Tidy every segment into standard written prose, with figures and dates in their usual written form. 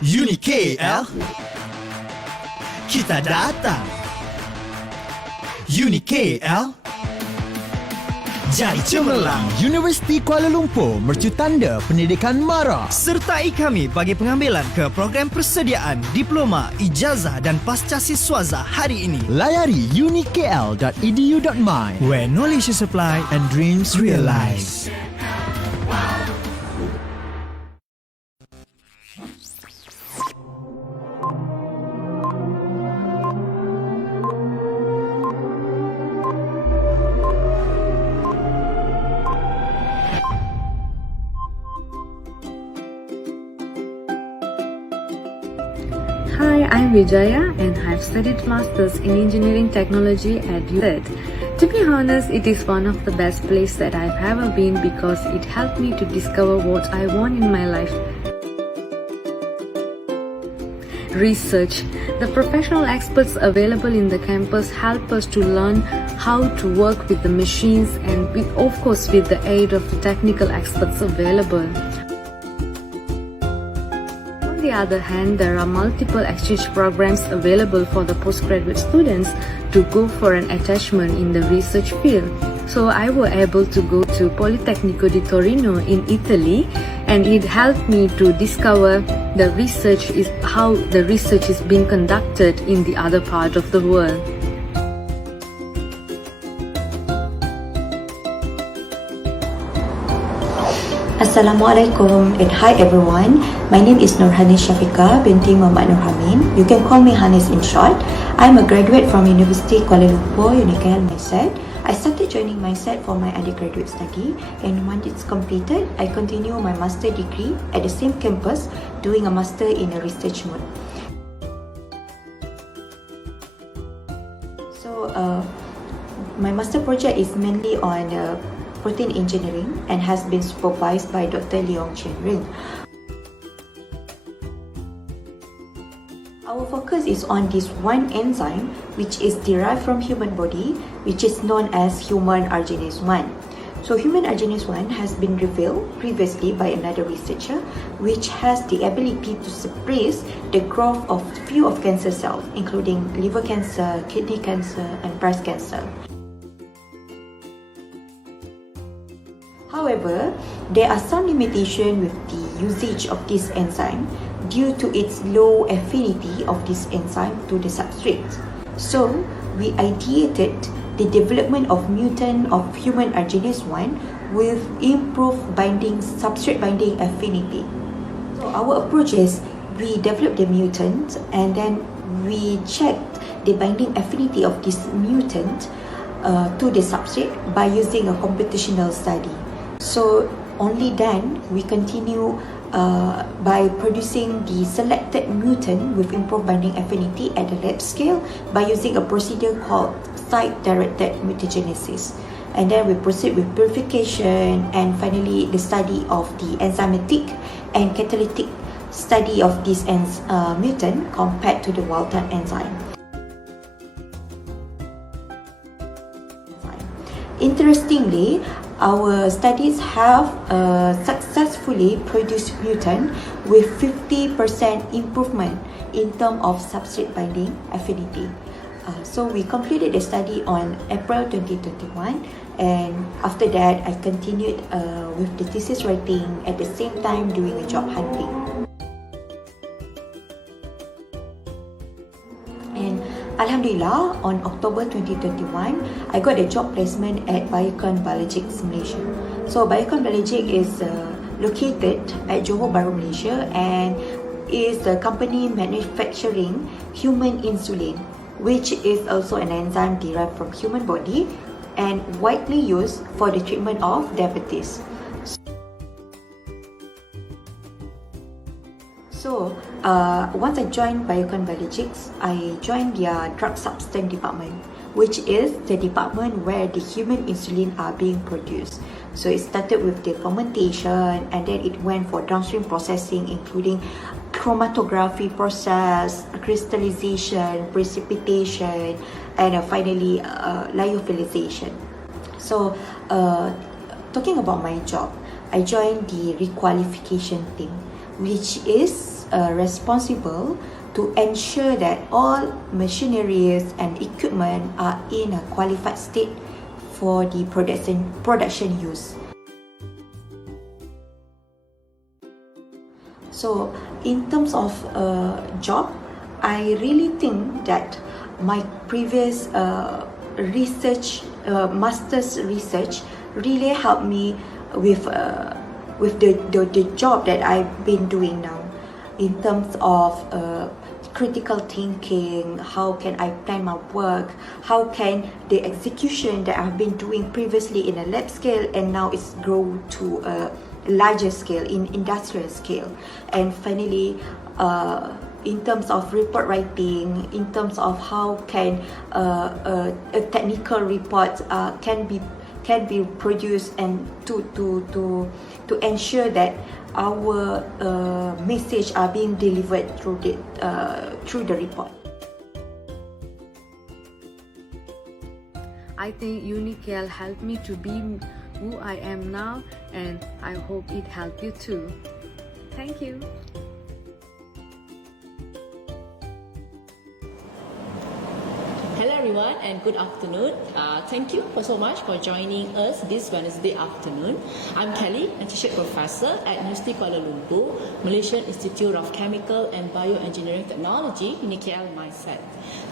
UniKL, kita datang. UniKL, jadi cemerlang. Universiti Kuala Lumpur mercutanda pendidikan mara. Sertai kami bagi pengambilan ke program persediaan Diploma, Ijazah dan Pascasiswazah hari ini. Layari unikl.edu.my, Where knowledge is applied and dreams realized. Hi, I'm Vijaya and I've studied Masters in Engineering Technology at UNIT. To be honest, it is one of the best places that I've ever been because it helped me to discover what I want in my life. Research. The professional experts available in the campus help us to learn how to work with the machines and of course with the aid of the technical experts available. On the other hand, there are multiple exchange programs available for the postgraduate students to go for an attachment in the research field. So I was able to go to Politecnico di Torino in Italy, and it helped me to discover how the research is being conducted in the other part of the world. Assalamualaikum and hi everyone. My name is Nurhani Syafiqah binti Muhammad Nurhamin. You can call me Hanis in short. I'm a graduate from University Kuala Lumpur, UniKL MySet. I started joining MySet for my undergraduate study, and once it's completed, I continue my master degree at the same campus doing a master in a research mode. So my master project is mainly on protein engineering and has been supervised by Dr. Leong Chen Ring. Our focus is on this one enzyme which is derived from human body, which is known as human arginase 1. So human arginase 1 has been revealed previously by another researcher, which has the ability to suppress the growth of few of cancer cells, including liver cancer, kidney cancer and breast cancer. However, there are some limitations with the usage of this enzyme due to its low affinity of this enzyme to the substrate. So, we ideated the development of mutant of human arginase 1 with improved substrate binding affinity. So, our approach is we developed the mutant and then we checked the binding affinity of this mutant to the substrate by using a computational study. So only then we continue by producing the selected mutant with improved binding affinity at the lab scale by using a procedure called site-directed mutagenesis. And then we proceed with purification and finally the study of the enzymatic and catalytic study of this mutant compared to the wild-type enzyme. Interestingly, our studies have successfully produced mutant with 50% improvement in terms of substrate binding affinity. So we completed the study on April 2021, and after that I continued with the thesis writing at the same time doing a job hunting. And Alhamdulillah, on October 2021, I got a job placement at Bioengineering Malaysia. So Bioengineering is located at Johor Bahru, Malaysia, and is a company manufacturing human insulin, which is also an enzyme derived from human body and widely used for the treatment of diabetes. So, once I joined Bioengineering, I joined their drug substance department, which is the department where the human insulin are being produced. So it started with the fermentation, and then it went for downstream processing, including chromatography process, crystallization, precipitation, and finally lyophilization. So, talking about my job, I joined the requalification team, which is responsible to ensure that all machineries and equipment are in a qualified state for the production use. So in terms of job, I really think that my previous research, master's research, really helped me with the job that I've been doing now, in terms of critical thinking. How can I plan my work? How can the execution that I've been doing previously in a lab scale and now it's grown to a larger scale, in industrial scale. And finally, in terms of report writing, in terms of how can a technical report can be produced, and to ensure that our message are being delivered through the report. I think UniKL helped me to be who I am now, and I hope it helped you too. Thank you. Hello everyone and good afternoon. Thank you so much for joining us this Wednesday afternoon. I'm Kelly, Associate Professor at University Kuala Lumpur, Malaysian Institute of Chemical and Bioengineering Technology, UniKL mindset.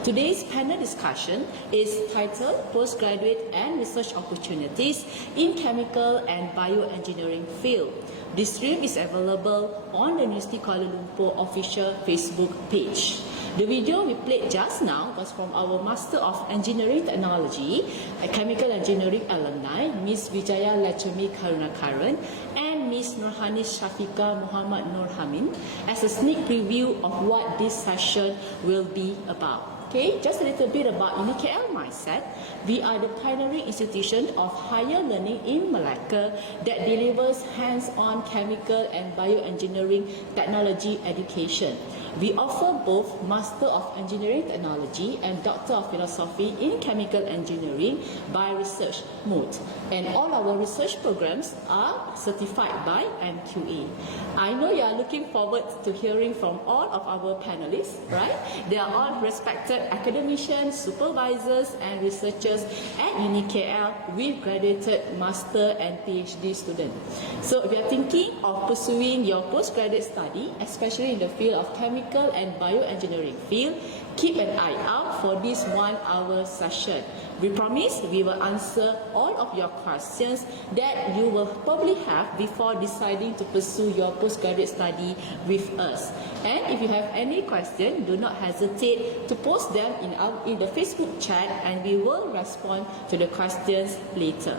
Today's panel discussion is titled Postgraduate and Research Opportunities in Chemical and Bioengineering Field. This stream is available on the University Kuala Lumpur official Facebook page. The video we played just now was from our Master of Engineering Technology, a Chemical Engineering alumni, Ms. Wijaya Lachumi Karunakaran and Ms. Nurhani Shafika Muhammad Nurhamin, as a sneak preview of what this session will be about. Okay, just a little bit about UniKL mindset. We are the pioneering institution of higher learning in Malacca that delivers hands-on chemical and bioengineering technology education. We offer both Master of Engineering Technology and Doctor of Philosophy in Chemical Engineering by research mode. And all our research programs are certified by MQA. I know you are looking forward to hearing from all of our panelists, right? They are all respected academicians, supervisors and researchers at UniKL with graduated master and PhD students. So if you are thinking of pursuing your postgraduate study, especially in the field of chemical and bioengineering field, keep an eye out for this 1 hour session. We promise we will answer all of your questions that you will probably have before deciding to pursue your postgraduate study with us. And if you have any question, do not hesitate to post them in the Facebook chat and we will respond to the questions later.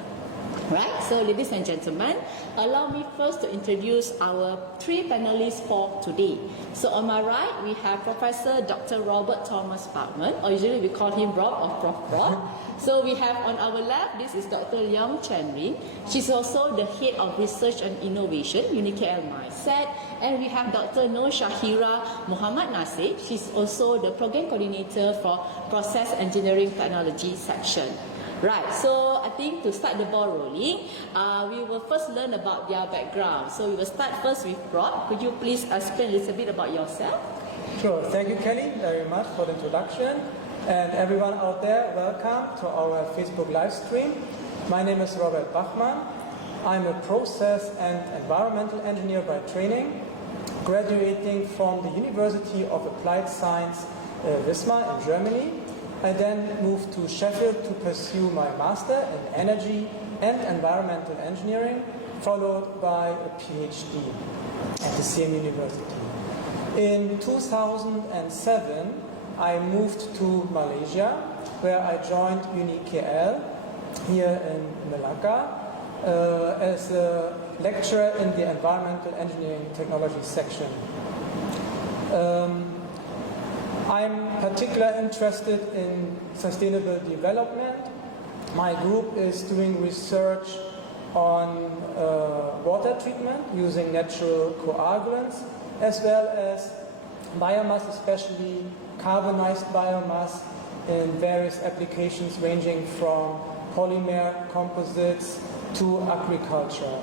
Right, so ladies and gentlemen, allow me first to introduce our 3 panelists for today. So on my right, we have Professor Dr. Robert Thomas Parkman, or usually we call him Rob or Prof. Rob. So we have on our left, this is Dr. Liang Chenrin. She's also the Head of Research and Innovation, UniKL mindset. And we have Dr. Nur Shahira Muhammad Nasir. She's also the Program Coordinator for Process Engineering Technology section. Right, so I think to start the ball rolling, we will first learn about their background. So we will start first with Rob. Could you please explain a little bit about yourself? Sure, thank you Kelly very much for the introduction. And everyone out there, welcome to our Facebook live stream. My name is Robert Bachmann. I'm a process and environmental engineer by training, graduating from the University of Applied Science, Wismar in Germany. I then moved to Sheffield to pursue my master in energy and environmental engineering, followed by a PhD at the same university. In 2007, I moved to Malaysia, where I joined UniKL here in Malacca as a lecturer in the environmental engineering technology section. I'm particularly interested in sustainable development. My group is doing research on water treatment using natural coagulants, as well as biomass, especially carbonized biomass in various applications ranging from polymer composites to agriculture.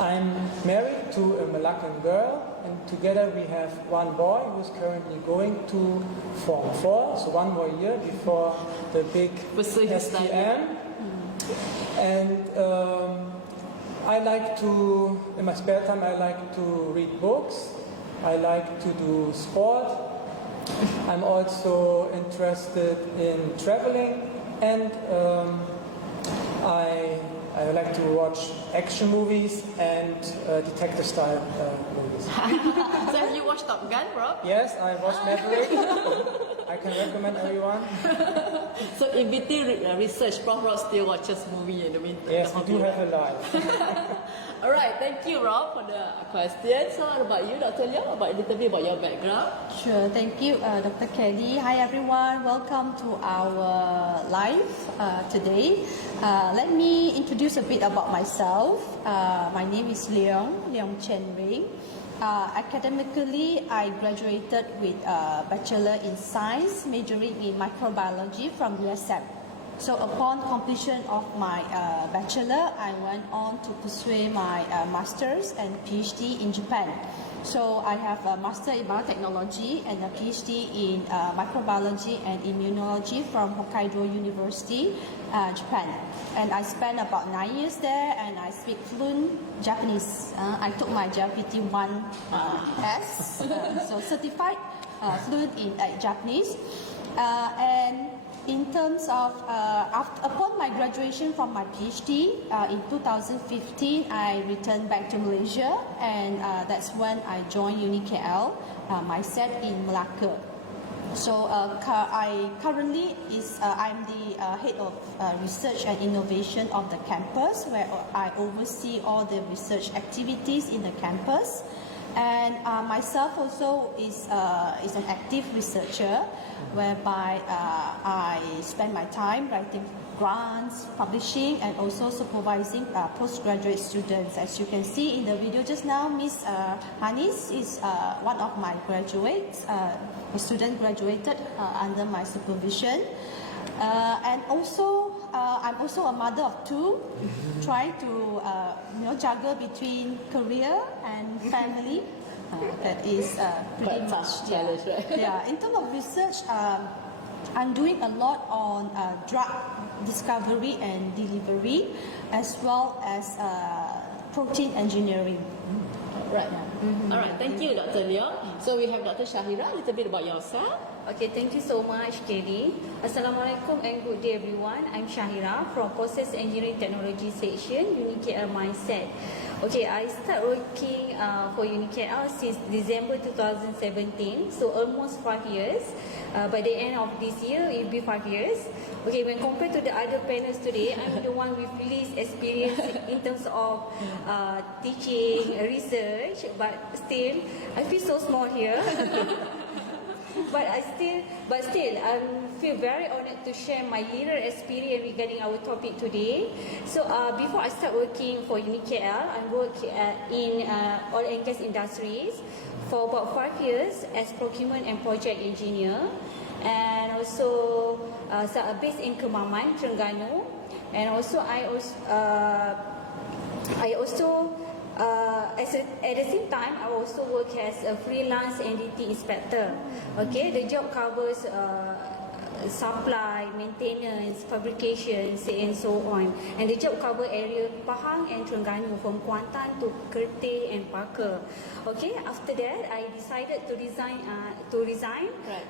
I'm married to a Malaccan girl, and together we have one boy who's currently going to Form 4, so 1 more year before the big STM. And I like to, in my spare time, I like to read books. I like to do sport. I'm also interested in traveling, and I like to watch action movies and detective style movies. So have you watched Top Gun, Rob? Yes, I watched Maverick. I can recommend everyone. So in between research, Prof. Rob still watches movie in the winter. Yes, we do have a life. Alright, thank you, Rob, for the question. So what about you, Dr. Leong? About a little bit about your background? Sure, thank you, Dr. Kelly. Hi everyone, welcome to our live today. Let me introduce a bit about myself. My name is Leong Chen Ring. Academically, I graduated with a Bachelor in Science, majoring in microbiology from USM. So upon completion of my Bachelor, I went on to pursue my Master's and PhD in Japan. So I have a Master in Biotechnology and a PhD in Microbiology and Immunology from Hokkaido University, Japan. And I spent about 9 years there, and I speak fluent Japanese. I took my JLPT 1S, so certified fluent in Japanese. And in terms of, upon my graduation from my PhD in 2015, I returned back to Malaysia, and that's when I joined UniKL, my set in Malacca. So I currently I'm the head of research and innovation of the campus, where I oversee all the research activities in the campus. And myself also is an active researcher, whereby I spend my time writing grants, publishing, and also supervising postgraduate students. As you can see in the video just now, Miss Hanis is one of my graduates. A student graduated under my supervision. And also, I'm also a mother of two, trying to juggle between career and family. That is pretty much challenge, right? Yeah. In terms of research, I'm doing a lot on drug discovery and delivery, as well as protein engineering. Right. Alright, thank you, Dr. Leong. So we have Dr. Shahira, a little bit about yourself. Okay, thank you so much, Kelly. Assalamualaikum and good day, everyone. I'm Shahira from Process Engineering Technology Section, UniKL Mindset. Okay, I start working for UniKL since December 2017, so almost 5 years. By the end of this year, it will be 5 years. Okay, when compared to the other panels today, I'm the one with least experience in terms of teaching, research, but still, I feel so small here. But still, I feel very honored to share my little experience regarding our topic today. So before I start working for UniKL, I work in oil and gas industries for about 5 years as procurement and project engineer, and also based in Kemaman, Terengganu, and also I also at the same time, I also work as a freelance NDT inspector. Okay, the job covers supply, maintenance, fabrication, and so on. And the job cover area Pahang and Terengganu, from Kuantan to Kerteh and Parker. Okay, after that, I decided to resign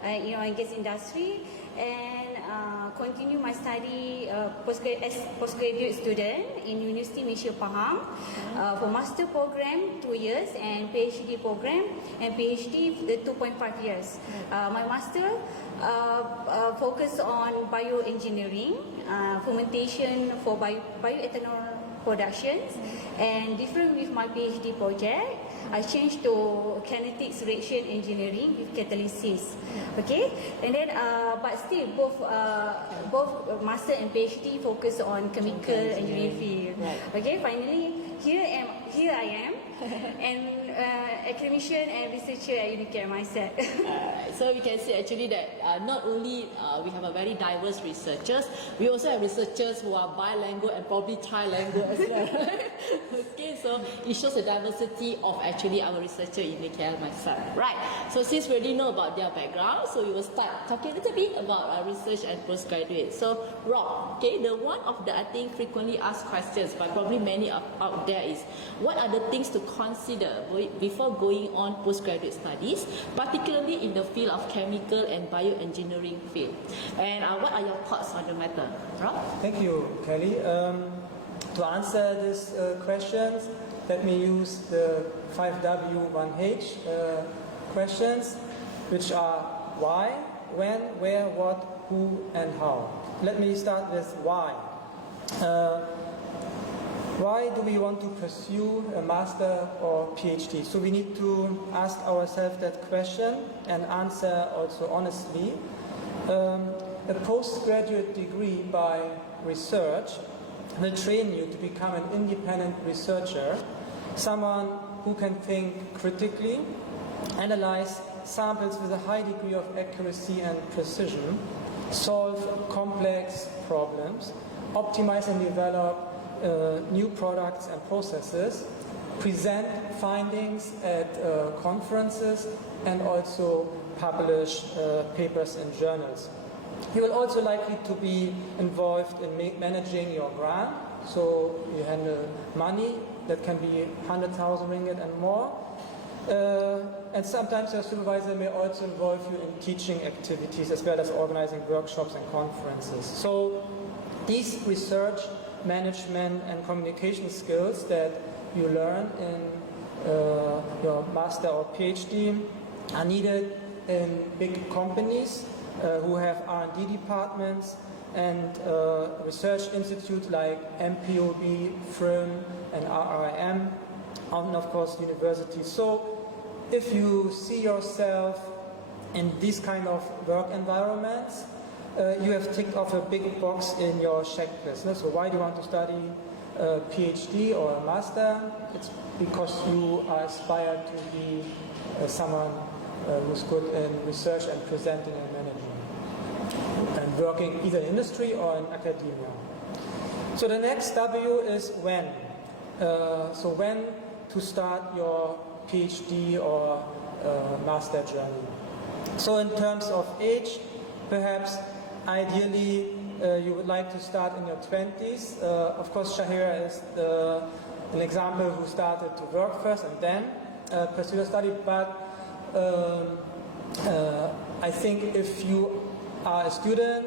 in oil and gas industry, and continue my study as postgraduate student in University Malaysia Pahang for master program 2 years, and PhD program and PhD the 2.5 years. My master focus on bioengineering, fermentation for bioethanol productions, and different with my PhD project, I changed to kinetics reaction engineering with catalysis. Okay, and then but still both master and PhD focus on chemical engineering field. Okay, finally here I am and academician and researcher at UniKL myself. So we can see actually that not only we have a very diverse researchers, we also have researchers who are bilingual and probably trilingual as well. Okay, so it shows the diversity of actually our researcher in UniKL myself. Right, so since we already know about their background, so we will start talking a little bit about our research and postgraduate. So Rob, okay, the one of the I think frequently asked questions, but probably many out there is, what are the things to consider before going on postgraduate studies, particularly in the field of chemical and bioengineering field? And what are your thoughts on the matter, Rob? Thank you, Kelly. To answer these questions, let me use the 5W1H questions, which are why, when, where, what, who, and how. Let me start with why. Why do we want to pursue a master or PhD? So we need to ask ourselves that question and answer also honestly. A postgraduate degree by research will train you to become an independent researcher, someone who can think critically, analyze samples with a high degree of accuracy and precision, solve complex problems, optimize and develop new products and processes, present findings at conferences, and also publish papers in journals. You will also likely to be involved in managing your grant, so you handle money that can be 100,000 ringgit and more. And sometimes your supervisor may also involve you in teaching activities as well as organizing workshops and conferences. So these research, management and communication skills that you learn in your master or PhD are needed in big companies who have R&D departments and research institutes like MPOB, FRIM and RRM, and of course universities. So if you see yourself in these kind of work environments, you have ticked off a big box in your checklist. So why do you want to study a PhD or a master? It's because you are aspired to be someone who's good in research and presenting and managing, and working either in industry or in academia. So the next W is when. So when to start your PhD or master journey. So in terms of age, perhaps ideally you would like to start in your 20s. Of course, Shahira is an example who started to work first and then pursue a study, but I think if you are a student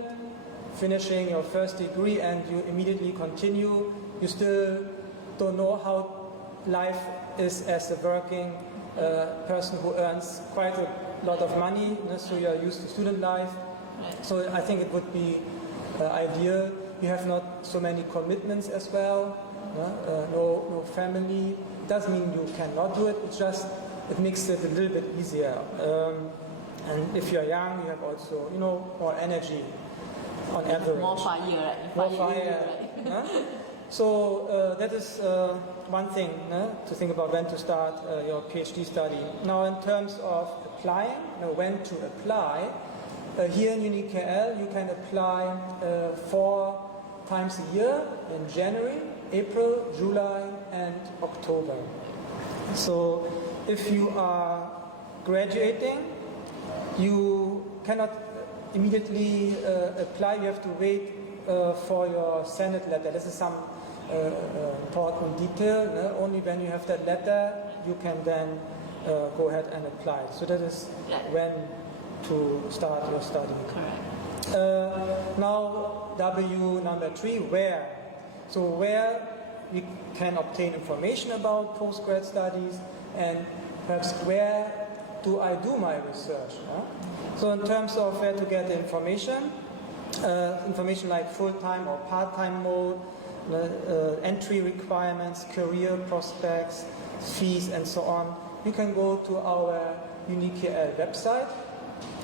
finishing your first degree and you immediately continue, you still don't know how life is as a working person who earns quite a lot of money, so you are used to student life. So I think it would be ideal. You have not so many commitments as well, no family. It doesn't mean you cannot do it, it's just it makes it a little bit easier. And if you're young, you have also, more energy on average. More fire, right? More fire. So that is one thing to think about when to start your PhD study. Now, in terms of applying, when to apply, here in UniKL you can apply 4 times a year in January, April, July, and October. So if you are graduating, you cannot immediately apply. You have to wait for your Senate letter. This is some important detail. Only when you have that letter, you can then go ahead and apply. So that is when to start your study. Correct. Now, W number 3, where? So where we can obtain information about postgrad studies, and perhaps where do I do my research? So in terms of where to get the information like full-time or part-time mode, entry requirements, career prospects, fees, and so on, you can go to our UniKL website.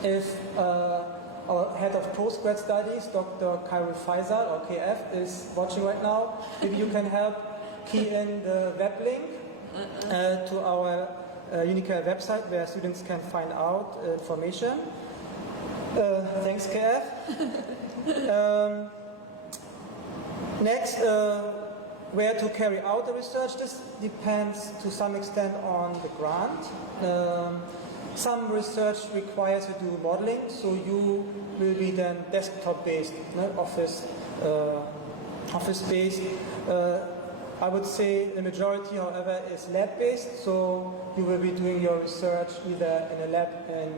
If our head of postgrad studies, Dr. Khairul Faisal, or KF, is watching right now, maybe you can help key in the web link to our UniKL website where students can find out information. Thanks, KF. Next, where to carry out the research. This depends to some extent on the grant. Some research requires you to do modeling, so you will be then desktop-based, office-based. I would say the majority, however, is lab-based, so you will be doing your research either in a lab in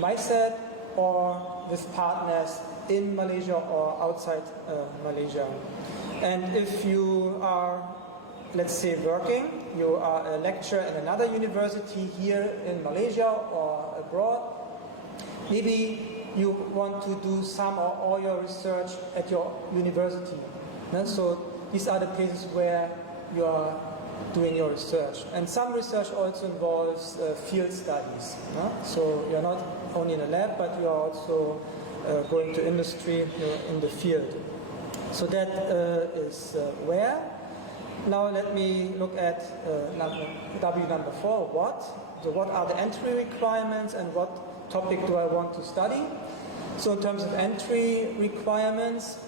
MySet or with partners in Malaysia or outside Malaysia. And if you are, let's say, working, you are a lecturer in another university here in Malaysia or abroad, maybe you want to do some or all your research at your university. So these are the places where you are doing your research. And some research also involves field studies. So you're not only in a lab, but you are also going to industry in the field. So that is where. Now let me look at W number 4, what? So what are the entry requirements and what topic do I want to study? So in terms of entry requirements,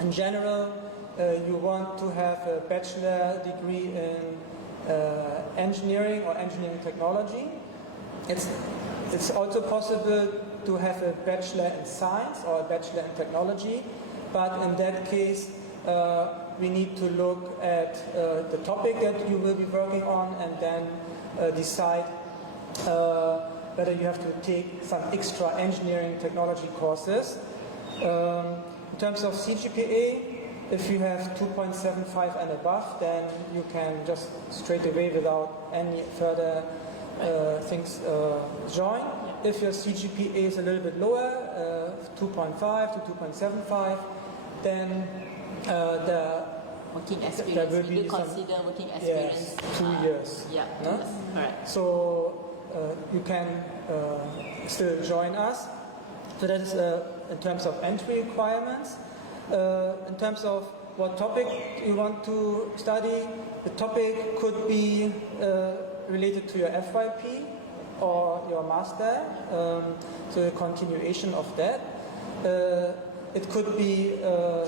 in general, you want to have a bachelor degree in engineering or engineering technology. It's also possible to have a bachelor in science or a bachelor in technology, but in that case, we need to look at the topic that you will be working on and then decide whether you have to take some extra engineering technology courses. In terms of CGPA, if you have 2.75 and above, then you can just straight away without any further things join. If your CGPA is a little bit lower, 2.5 to 2.75, then the working experience. there will be you consider some, working experience. Yes, 2 years. Yeah, No? correct. So you can still join us. So that is in terms of entry requirements. In terms of what topic you want to study, the topic could be related to your FYP or your master, so a continuation of that. It could be a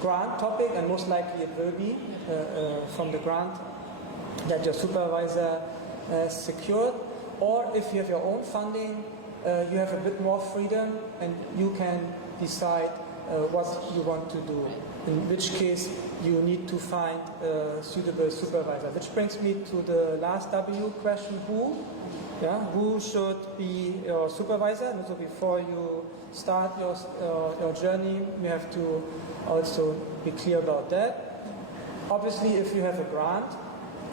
grant topic, and most likely it will be from the grant that your supervisor secured. Or if you have your own funding, you have a bit more freedom and you can decide what you want to do. In which case, you need to find a suitable supervisor. Which brings me to the last W question, who? Yeah, who should be your supervisor? And so before you start your journey, you have to also be clear about that. Obviously, if you have a grant,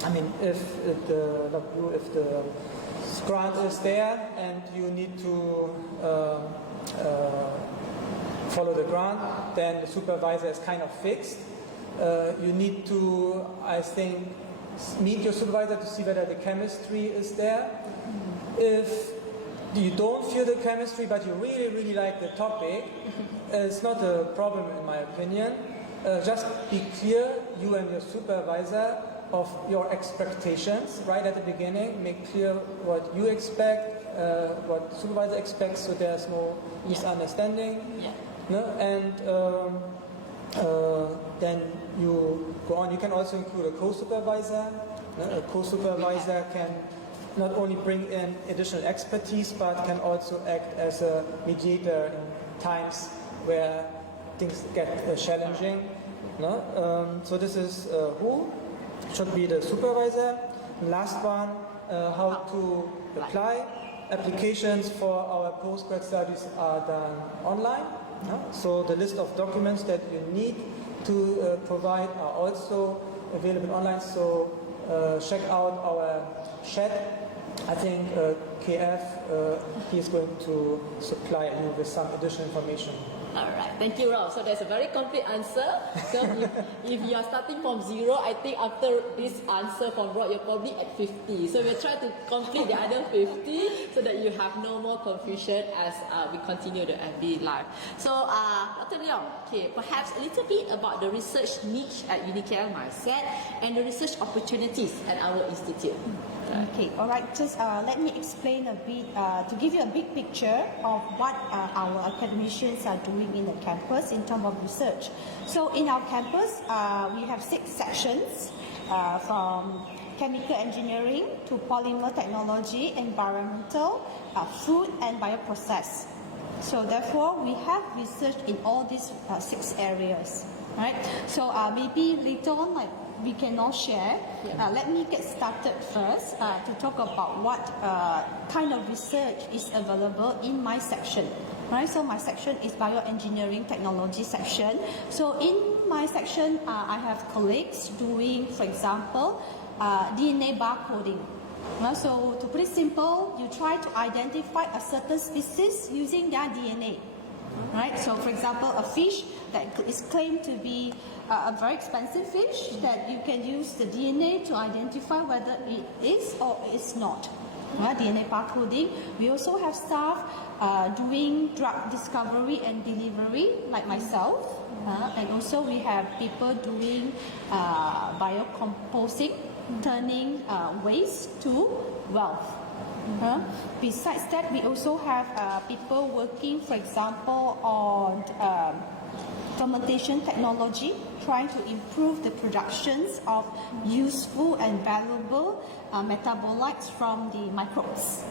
I mean, if the grant is there and you need to follow the grant, then the supervisor is kind of fixed. You need to, I think, meet your supervisor to see whether the chemistry is there. If you don't feel the chemistry but you really, really like the topic, it's not a problem in my opinion. Just be clear, you and your supervisor, of your expectations right at the beginning. Make clear what you expect, what the supervisor expects, so there's no misunderstanding. Yeah. No? And then you go on. You can also include a co-supervisor. A co-supervisor can not only bring in additional expertise, but can also act as a mediator in times where things get challenging. No? So this is who should be the supervisor. And last one, how to apply. Applications for our postgrad studies are done online. So the list of documents that you need to provide are also available online. So check out our chat. I think KF, he is going to supply you with some additional information. Alright, thank you, Rob. So that's a very complete answer. So if you are starting from 0, I think after this answer from Rob, you're probably at 50. So we'll try to complete the other 50 so that you have no more confusion as we continue the MB live. So, Dr. Leong, okay, perhaps a little bit about the research niche at UniKL mindset and the research opportunities at our institute. Okay, all right. Just let me explain a bit to give you a big picture of what our academicians are doing in the campus in terms of research. So in our campus, we have 6 sections from chemical engineering to polymer technology, environmental, food and bioprocess. So therefore, we have research in all these 6 areas, right? So maybe later on, like, we can all share. Let me get started first to talk about what kind of research is available in my section. Right, so my section is Bioengineering Technology section. So in my section, I have colleagues doing, for example, DNA barcoding. So to put it simple, you try to identify a certain species using their DNA. Right, so for example, a fish that is claimed to be a very expensive fish, that you can use the DNA to identify whether it is or is not. DNA barcoding. We also have staff doing drug discovery and delivery, like myself, and also we have people doing biocomposing, turning waste to wealth. Besides that, we also have people working, for example, on fermentation technology, trying to improve the productions of useful and valuable metabolites from the microbes.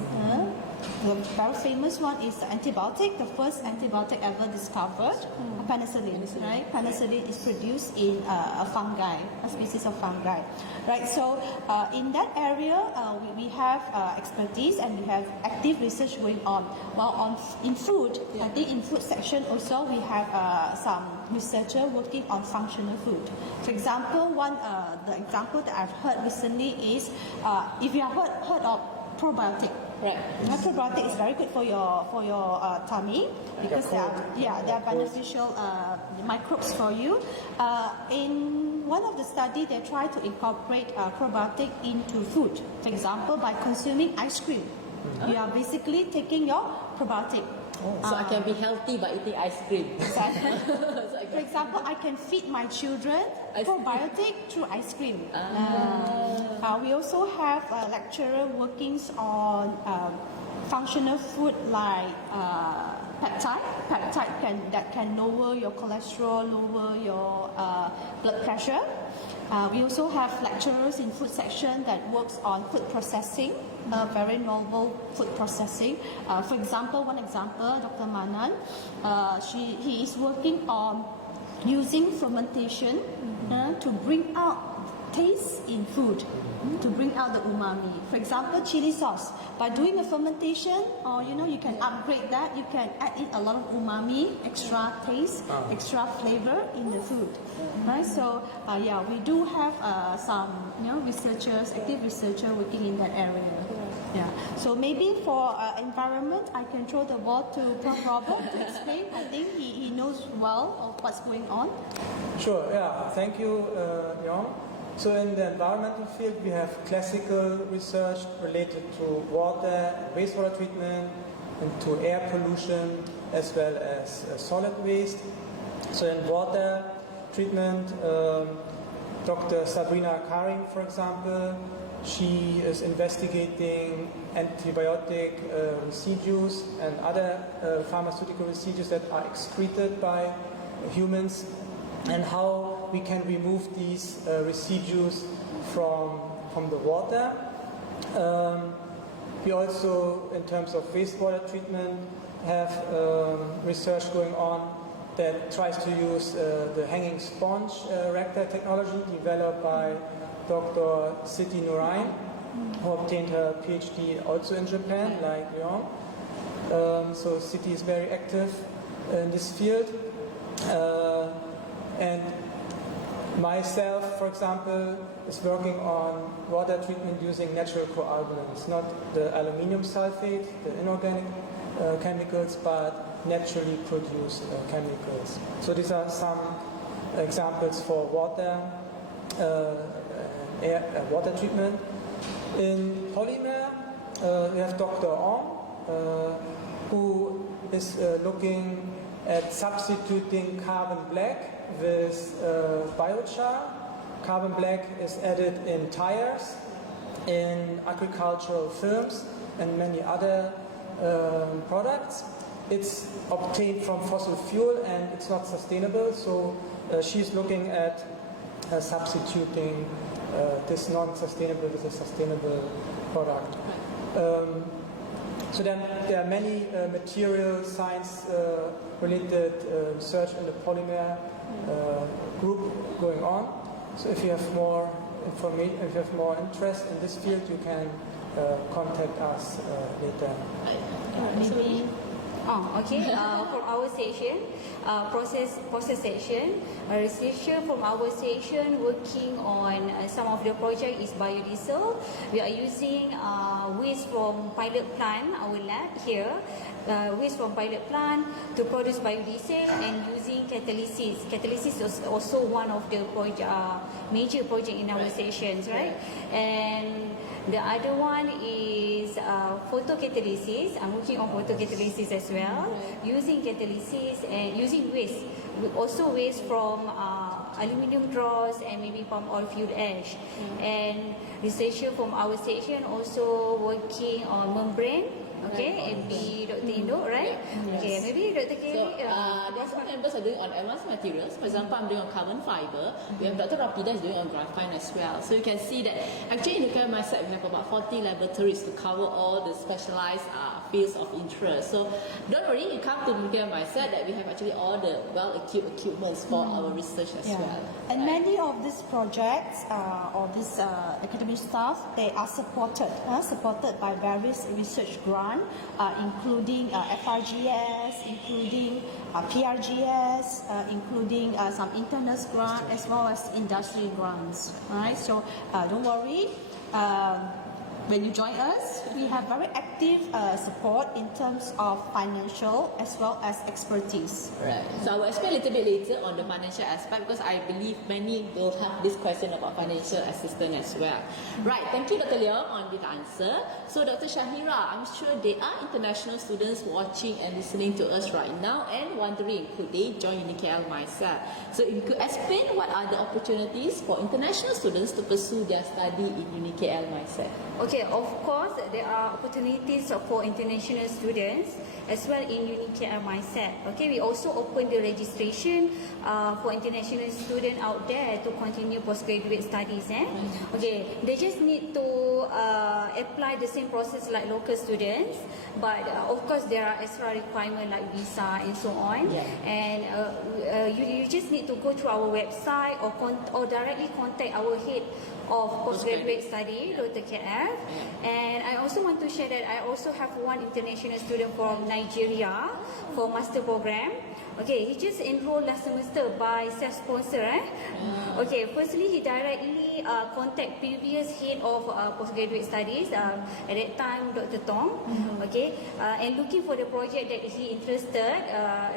The very famous one is the antibiotic, the first antibiotic ever discovered, penicillin. Right? Penicillin is produced in a fungi, a species of fungi. Right? So in that area, we have expertise and we have active research going on. While in food, I think in food section also we have some researcher working on functional food. For example, the example that I've heard recently is if you have heard of probiotic. Right. Probiotic is very good for your tummy because they are beneficial microbes for you. In one of the studies, they try to incorporate probiotic into food. For example, by consuming ice cream, you are basically taking your probiotic. So I can be healthy by eating ice cream. Exactly. For example, I can feed my children probiotic through ice cream. We also have lecturer workings on functional food like peptide. Peptide that can lower your cholesterol, lower your blood pressure. We also have lecturers in food section that works on food processing, very novel food processing. For example, Dr. Manan, he is working on using fermentation to bring out taste in food, to bring out the umami. For example, chili sauce. By doing a fermentation, or you can upgrade that. You can add in a lot of umami, extra taste, extra flavor in the food. Right? So we do have some researchers, active researchers working in that area. Yeah. So maybe for environment, I can throw the ball to Prof. Robert to explain. I think he knows well of what's going on. Sure. Yeah. Thank you, Leong. So in the environmental field, we have classical research related to water, wastewater treatment, and to air pollution, as well as solid waste. So in water treatment, Dr. Sabrina Karim, for example, she is investigating antibiotic residues and other pharmaceutical residues that are excreted by humans, and how we can remove these residues from the water. We also, in terms of wastewater treatment, have research going on that tries to use the hanging sponge reactor technology developed by Dr. Siti Nurain, who obtained her PhD also in Japan, like Leong. So Siti is very active in this field. And myself, for example, is working on water treatment using natural coagulants, not the aluminium sulfate, the inorganic chemicals but naturally produced chemicals. So these are some examples for water, water treatment. In polymer, we have Dr. Ong, who is looking at substituting carbon black with biochar. Carbon black is added in tires, in agricultural films, and many other products. It's obtained from fossil fuel and it's not sustainable, so she's looking at substituting this non-sustainable with a sustainable product. So then there are many material science related research in the polymer group going on. So if you have more information, if you have more interest in this field, you can contact us later. Maybe. Okay. From our section, process section, a researcher from our section working on some of the project is biodiesel. We are using waste from pilot plant, our lab here. Waste from pilot plant to produce biodiesel and using catalysis. Catalysis is also one of the major project in our sections, right? And the other one is photocatalysis. I'm working on photocatalysis as well, using catalysis and using waste. Also waste from aluminium dross and maybe palm oil fuel ash. And researcher from our section also working on membrane. Okay, MD Dr. Indo, right? Okay, maybe Dr. Kelly. There are some members are doing on advanced materials. For example, I'm doing on carbon fiber. We have Dr. Rapida is doing on graphite as well. So you can see that actually in the my side we have about 40 laboratories to cover all the specialized fields of interest. So don't worry, you come to my side that we have actually all the well-equipped equipments for our research as well. And many of these projects or these academic staff, they are supported by various research grants. Including FRGS, including PRGS, including some internal grants as well as industry grants. Right? So don't worry. When you join us, we have very active support in terms of financial as well as expertise. Right. So I will explain a little bit later on the financial aspect because I believe many will have this question about financial assistance as well. Right. Thank you, Dr. Leong, on the answer. So, Dr. Shahira, I'm sure there are international students watching and listening to us right now and wondering, could they join UniKL myself? So, if you could explain what are the opportunities for international students to pursue their study in UniKL myself? Okay, of course, there are opportunities for international students as well in UniKL mindset. Okay, we also open the registration for international students out there to continue postgraduate studies. Okay, they just need to apply the same process like local students, but of course there are extra requirements like visa and so on. And you just need to go to our website or directly contact our head of postgraduate study, Dr. KF. And I also want to share that I also have one international student from Nigeria for master program. Okay, he just enrolled last semester by self-sponsor. Okay, firstly, he directly contact previous head of postgraduate studies, at that time Dr. Tong, okay, and looking for the project that he interested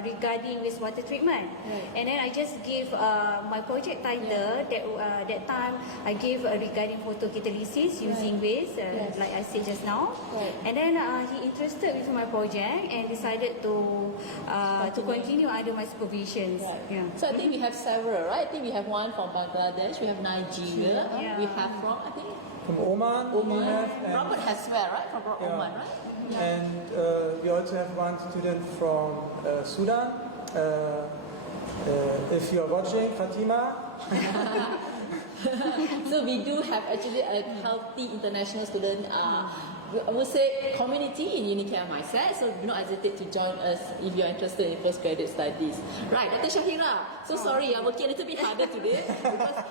regarding wastewater treatment. And then I just gave my project title, that time I gave regarding photocatalysis using waste, like I said just now. And then he interested with my project and decided to continue under my supervisions. So I think we have several, right? I think we have one from Bangladesh, we have Nigeria, we have from, I think, from Oman. Robert as well, right? From Oman, right? And we also have one student from Sudan. If you are watching, Fatima. So we do have actually a healthy international student, I would say, community in UniKL mindset. So do not hesitate to join us if you are interested in postgraduate studies. Right, Dr. Shahira. So sorry, I'm working a little bit harder today because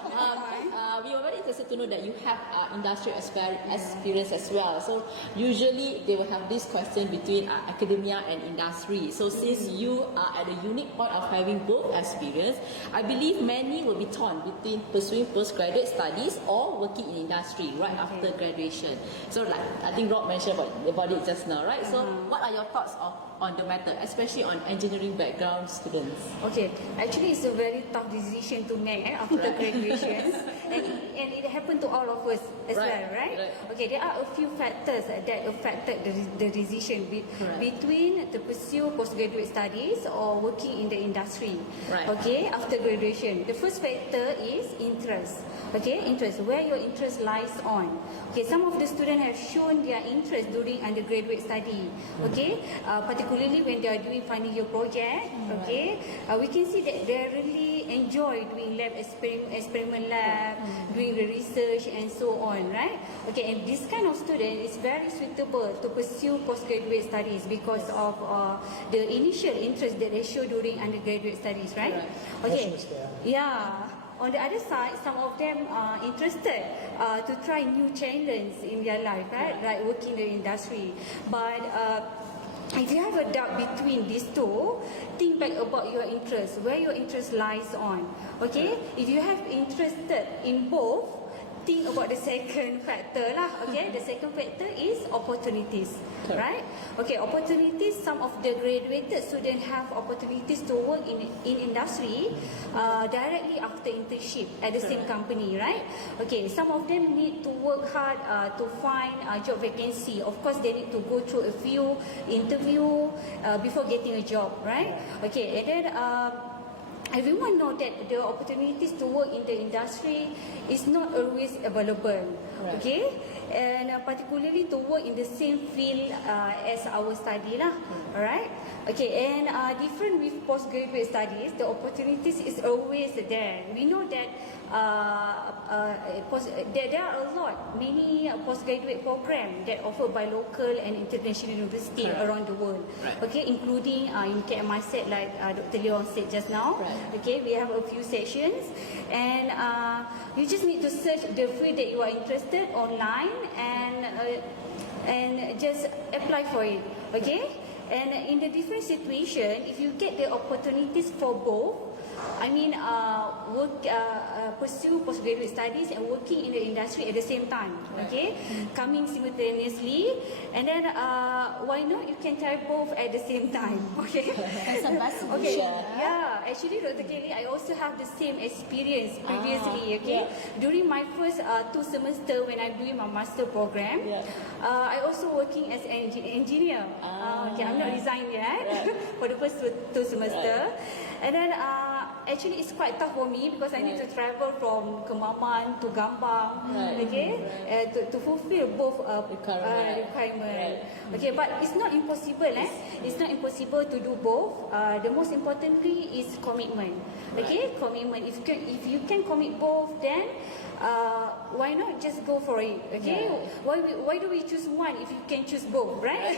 we are very interested to know that you have industrial experience as well. So usually they will have this question between academia and industry. So since you are at a unique point of having both experience, I believe many will be torn between pursuing postgraduate studies or working in industry right after graduation. So like I think Rob mentioned about it just now, right? So what are your thoughts on the matter, especially on engineering background students? Okay, actually it's a very tough decision to make after graduation, and it happened to all of us as well, right? Okay, there are a few factors that affected the decision between to pursue postgraduate studies or working in the industry. Okay, after graduation, the first factor is interest. Okay, interest, where your interest lies on. Okay, some of the students have shown their interest during undergraduate study. Okay, particularly when they are doing final year project. Okay, we can see that they really enjoy doing lab experiment lab, doing the research and so on, right? Okay, and this kind of student is very suitable to pursue postgraduate studies because of the initial interest that they show during undergraduate studies, right? Okay, yeah. On the other side, some of them are interested to try new challenges in their life, right? Like working in the industry. But if you have a doubt between these two, think back about your interest, where your interest lies on. Okay? If you have interested in both, think about the second factor lah. Okay? The second factor is opportunities. Right? Okay, opportunities, some of the graduated students have opportunities to work in industry directly after internship at the same company, right? Okay, some of them need to work hard to find a job vacancy. Of course, they need to go through a few interview before getting a job, right? Okay, and then everyone know that the opportunities to work in the industry is not always available. Okay, and particularly to work in the same field as our study lah. Alright. Okay, and different with postgraduate studies, the opportunities is always there. We know that there are a lot, many postgraduate programs that offered by local and international universities around the world. Okay, including UniKL said, like Dr. Leong said just now. Okay, we have a few sessions, and you just need to search the field that you are interested online and just apply for it. Okay. And in the different situation, if you get the opportunities for both, I mean, pursue postgraduate studies and working in the industry at the same time, okay, coming simultaneously, and then why not you can try both at the same time, okay? Okay, yeah. Actually, Dr. Kelly, I also have the same experience previously, okay. During my first 2 semesters when I'm doing my master program, I also working as an engineer. Okay, I'm not resigned yet for the first 2 semesters. And then actually it's quite tough for me because I need to travel from Kemaman to Gambang, okay, to fulfill both requirement. Okay, but it's not impossible. It's not impossible to do both. The most importantly is commitment. Okay, commitment. If you can commit both, then why not just go for it? Okay, why do we choose one if you can choose both, right?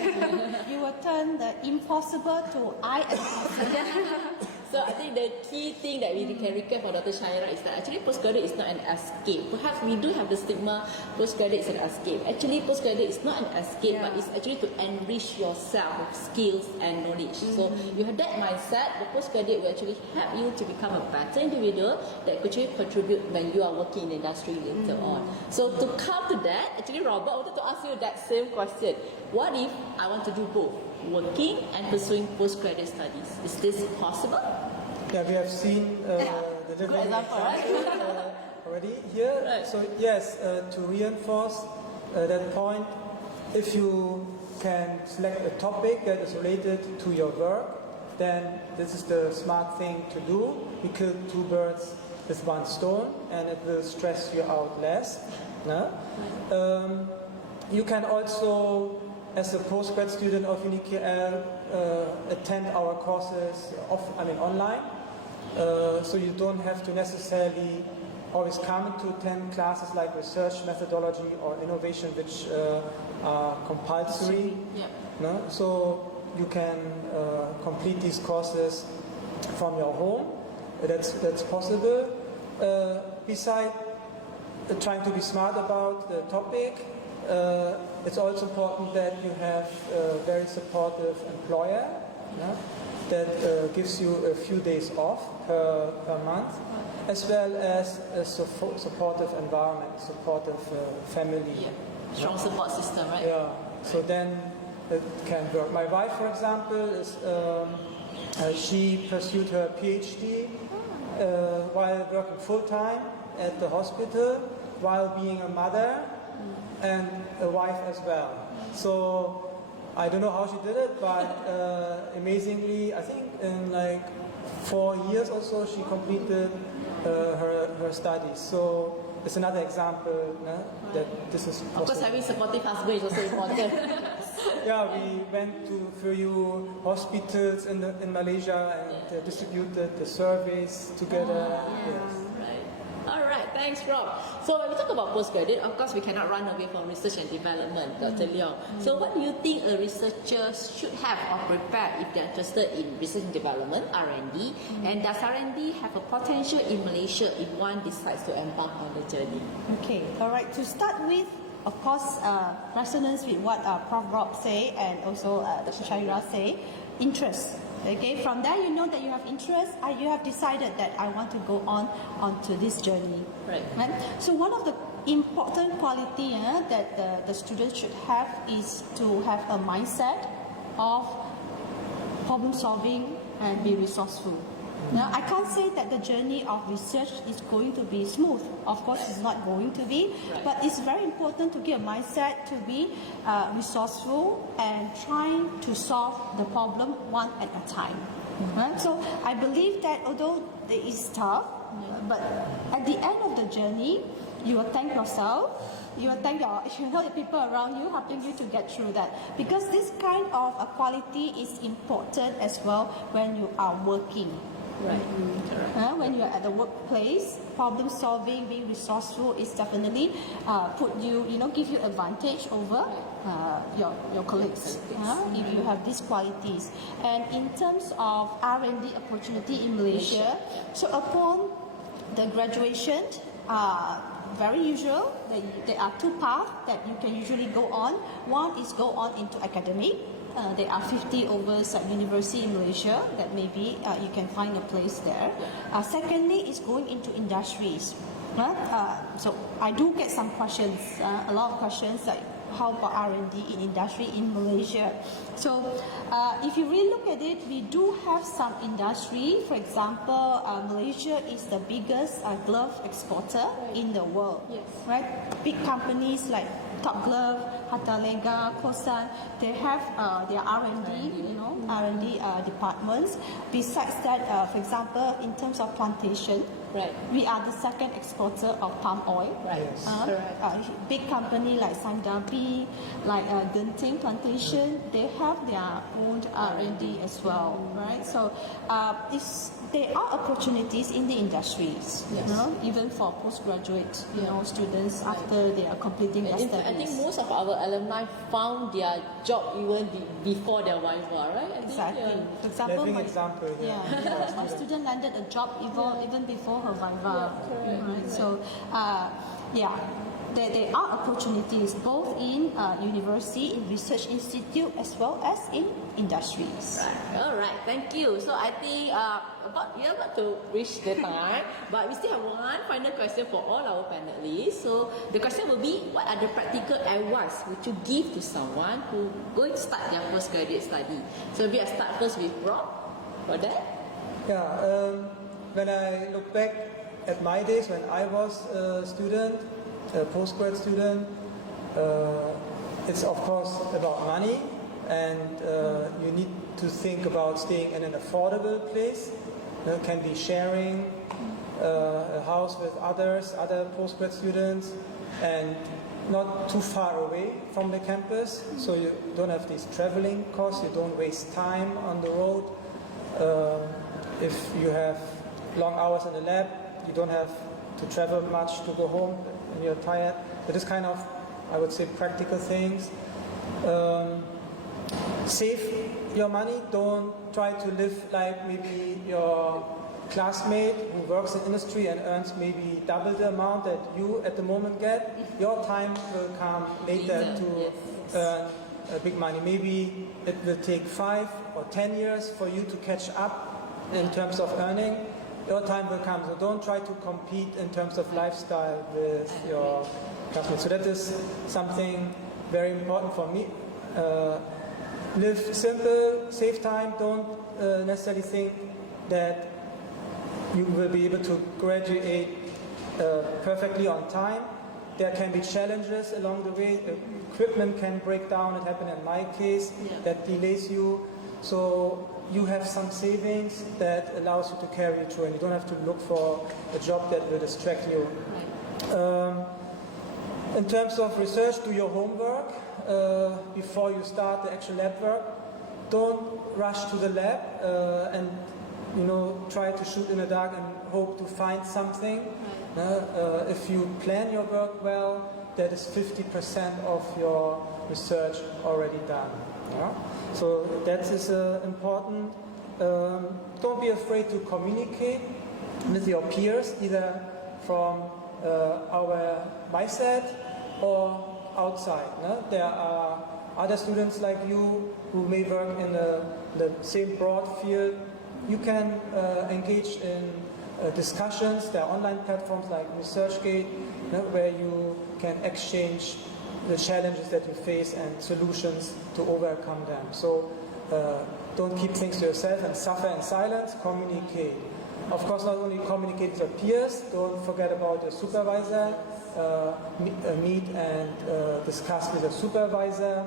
You will turn the impossible to I am possible. So I think the key thing that we can recap for Dr. Shaira is that actually postgraduate is not an escape. Perhaps we do have the stigma postgraduate is an escape. Actually, postgraduate is not an escape, but it's actually to enrich yourself with skills and knowledge. So you have that mindset, the postgraduate will actually help you to become a better individual that could actually contribute when you are working in the industry later on. So to counter that, actually Robert, I wanted to ask you that same question. What if I want to do both? Working and pursuing postgraduate studies. Is this possible? Yeah, we have seen the different examples already here. So yes, to reinforce that point, if you can select a topic that is related to your work, then this is the smart thing to do. You kill 2 birds with 1 stone, and it will stress you out less. No? You can also, as a postgrad student of UniKL, attend our courses online, so you don't have to necessarily always come to attend classes like research methodology or innovation, which are compulsory. No? So you can complete these courses from your home. That's possible. Besides trying to be smart about the topic. It's also important that you have a very supportive employer, that gives you a few days off per month, as well as a supportive environment, supportive family. Strong support system, right? Yeah, so then it can work. My wife, for example, is she pursued her PhD while working full-time at the hospital, while being a mother and a wife as well. So I don't know how she did it, but amazingly, I think in like 4 years or so, she completed her studies. So it's another example that this is possible. Of course, having supportive husband is also important. Yeah, we went to a few hospitals in Malaysia and distributed the surveys together. Yes. All right, thanks, Rob. So when we talk about postgraduate, of course, we cannot run away from research and development, Dr. Leong. So what do you think a researcher should have or prepare if they're interested in research and development, R&D? And does R&D have a potential in Malaysia if one decides to embark on the journey? Okay, all right. To start with, of course, resonance with what Prof. Rob say and also Dr. Shaira say, interest. Okay, from there you know that you have interest, you have decided that I want to go onto this journey. Right. So one of the important quality that the students should have is to have a mindset of problem solving and be resourceful. Now, I can't say that the journey of research is going to be smooth. Of course, it's not going to be, but it's very important to get a mindset to be resourceful and trying to solve the problem one at a time. So I believe that although it is tough, but at the end of the journey, you will thank yourself. You will thank the people around you helping you to get through that, because this kind of quality is important as well when you are working. Right. When you are at the workplace, problem solving, being resourceful is definitely give you advantage over your colleagues if you have these qualities. And in terms of R&D opportunity in Malaysia, so upon the graduation, very usual, there are two paths that you can usually go on. One is go on into academic. There are 50 over university in Malaysia that maybe you can find a place there. Secondly is going into industries. So I do get some questions, a lot of questions like how about R&D in industry in Malaysia. So if you really look at it, we do have some industry. For example, Malaysia is the biggest glove exporter in the world. Yes. Right? Big companies like Top Glove, Hatalega, Kosan, they have their R&D, R&D departments. Besides that, for example, in terms of plantation, we are the second exporter of palm oil. Big company like Sandabi, like Genting Plantation, they have their own R&D as well, right? So there are opportunities in the industries, even for postgraduate, students after they are completing their studies. I think most of our alumni found their job even before their Viva, right? Exactly. For example, my student landed a job even before her Viva. Right? So, there are opportunities both in university, in research institute, as well as in industries. All right, thank you. So I think we are about to reach the time, but we still have one final question for all our panelists. So the question will be, what are the practical advice would you give to someone who going to start their postgraduate study? So we will start first with Rob for that. Yeah, when I look back at my days when I was a student, a postgrad student, it's of course about money, and you need to think about staying in an affordable place. It can be sharing a house with other postgrad students, and not too far away from the campus, so you don't have these traveling costs, you don't waste time on the road. If you have long hours in the lab, you don't have to travel much to go home when you're tired. But this kind of, I would say, practical things. Save your money. Don't try to live like maybe your classmate who works in industry and earns maybe double the amount that you at the moment get, your time will come later to earn big money. Maybe it will take 5 or 10 years for you to catch up in terms of earning. Your time will come. So don't try to compete in terms of lifestyle with your classmates. So that is something very important for me. Live simple, save time. Don't necessarily think that you will be able to graduate perfectly on time. There can be challenges along the way. Equipment can break down. It happened in my case. That delays you. So you have some savings that allows you to carry you through, and you don't have to look for a job that will distract you. In terms of research, do your homework before you start the actual lab work. Don't rush to the lab and try to shoot in the dark and hope to find something. If you plan your work well, that is 50% of your research already done. So that is important. Don't be afraid to communicate with your peers, either from my set or outside. There are other students like you who may work in the same broad field. You can engage in discussions. There are online platforms like ResearchGate where you can exchange the challenges that you face and solutions to overcome them. So don't keep things to yourself and suffer in silence. Communicate. Of course, not only communicate with your peers, don't forget about your supervisor. Meet and discuss with your supervisor.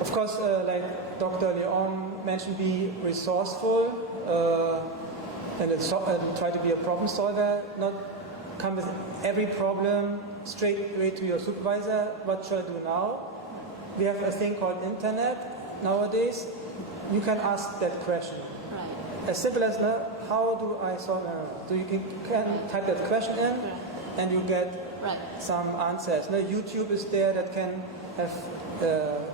Of course, like Dr. Leon mentioned, be resourceful and try to be a problem solver. Not come with every problem straight away to your supervisor. What should I do now? We have a thing called internet nowadays. You can ask that question. As simple as how do I solve it? So you can type that question in and you get some answers. YouTube is there that can have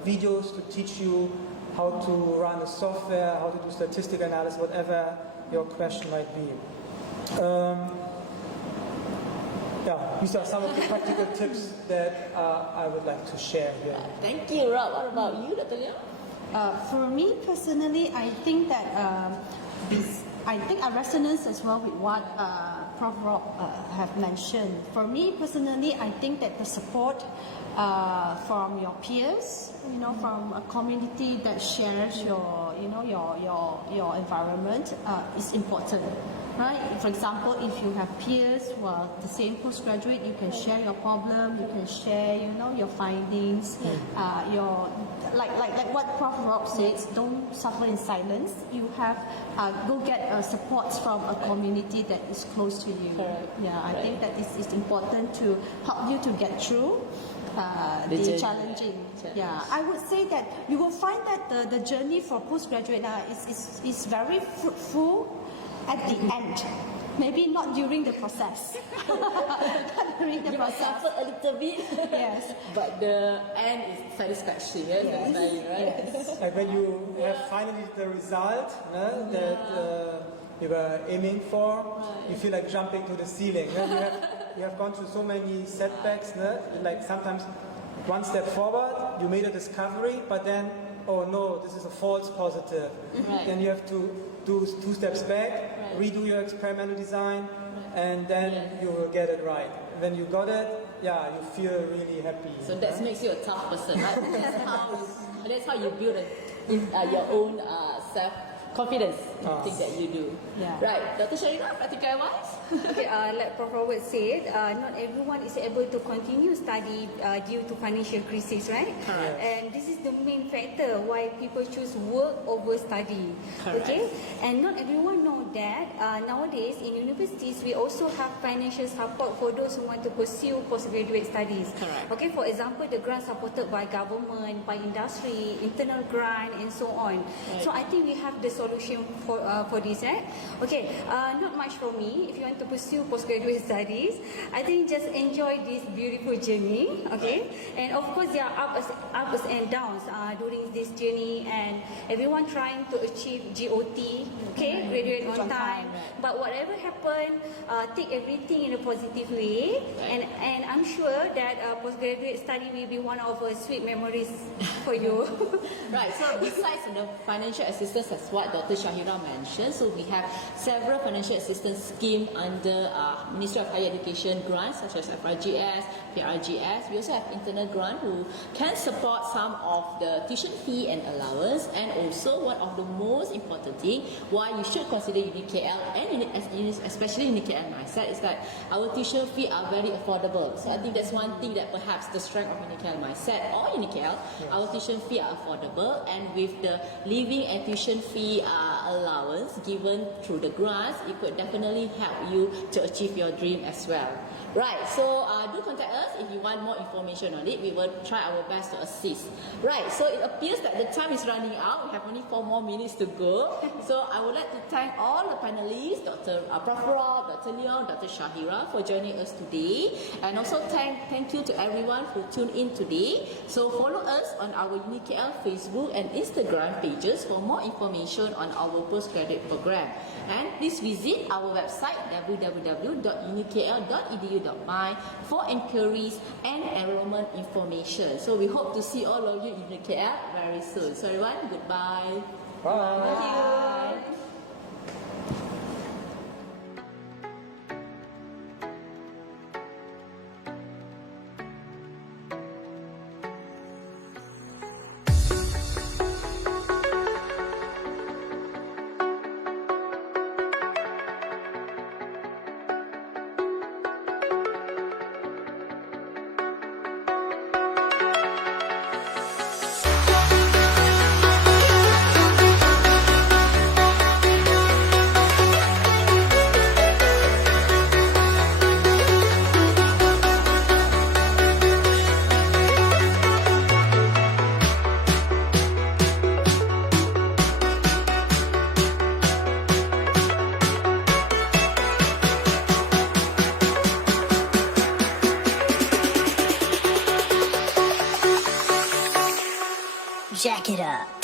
videos to teach you how to run a software, how to do statistical analysis, whatever your question might be. These are some of the practical tips that I would like to share here. Thank you, Rob. What about you, Dr. Leon? For me personally, I think that I resonance as well with what Prof. Rob have mentioned. For me personally, I think that the support from your peers, from a community that shares your environment is important. Right? For example, if you have peers who are the same postgraduate, you can share your problem, you can share, your findings, like what Prof. Rob says, don't suffer in silence. You have go get support from a community that is close to you. I think that this is important to help you to get through the challenging. I would say that you will find that the journey for postgraduate is very fruitful at the end. Maybe not during the process. During the process. Suffer a little bit. Yes. But the end is satisfaction. Yes. Right? Like when you have finally the result that you were aiming for, you feel like jumping to the ceiling. You have gone through so many setbacks. Like sometimes one step forward, you made a discovery, but then, oh no, this is a false positive. Then you have to do 2 steps back, redo your experimental design, and then you will get it right. When you got it, you feel really happy. So that makes you a tough person, right? That's how you build your own self-confidence in the thing that you do. Right, Dr. Sharina, practical wise? Okay, like Prof. Robert said, not everyone is able to continue study due to financial crisis, right? Correct. And this is the main factor why people choose work over study. Correct. Okay, and not everyone know that nowadays in universities we also have financial support for those who want to pursue postgraduate studies. Correct. Okay, for example, the grant supported by government, by industry, internal grant, and so on. So I think we have the solution for this, right? Okay, not much for me. If you want to pursue postgraduate studies, I think just enjoy this beautiful journey, okay? And of course, there are ups and downs during this journey, and everyone trying to achieve GOT, okay, graduate on time. But whatever happen, take everything in a positive way, and I'm sure that postgraduate study will be one of sweet memories for you. Right, so besides the financial assistance, as what Dr. Shahira mentioned, so we have several financial assistance schemes under Ministry of Higher Education grants such as FRGS, PRGS. We also have internal grant who can support some of the tuition fee and allowance, and also one of the most important thing why you should consider UniKL and especially UniKL mindset is that our tuition fee are very affordable. So I think that's one thing that perhaps the strength of UniKL mindset or UniKL, our tuition fee are affordable, and with the living and tuition fee allowance given through the grants, it could definitely help you to achieve your dream as well. Right, so do contact us if you want more information on it. We will try our best to assist. Right, so it appears that the time is running out. We have only 4 more minutes to go. So I would like to thank all the panelists, Dr. Prof. Rob, Dr. Leong, Dr. Shahira for joining us today. And also thank you to everyone who tuned in today. So follow us on our UniKL Facebook and Instagram pages for more information on our postgraduate program. And please visit our website www.unikl.edu.my for inquiries and enrollment information. So we hope to see all of you in UniKL very soon. So everyone, goodbye. Bye. Thank you. Jack it up.